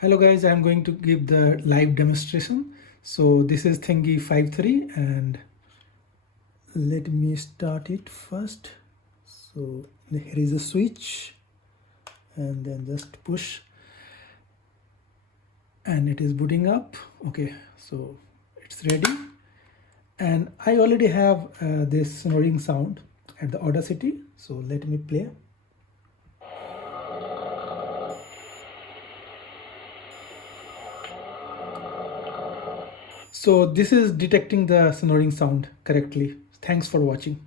Hello guys, I'm going to give the live demonstration. So this is Thingy 5.3 and let me start it first. So here is a switch and then just push and it is booting up. Okay, so it's ready and I already have this snoring sound at the Audacity. So let me play. So this is detecting the snoring sound correctly. Thanks for watching.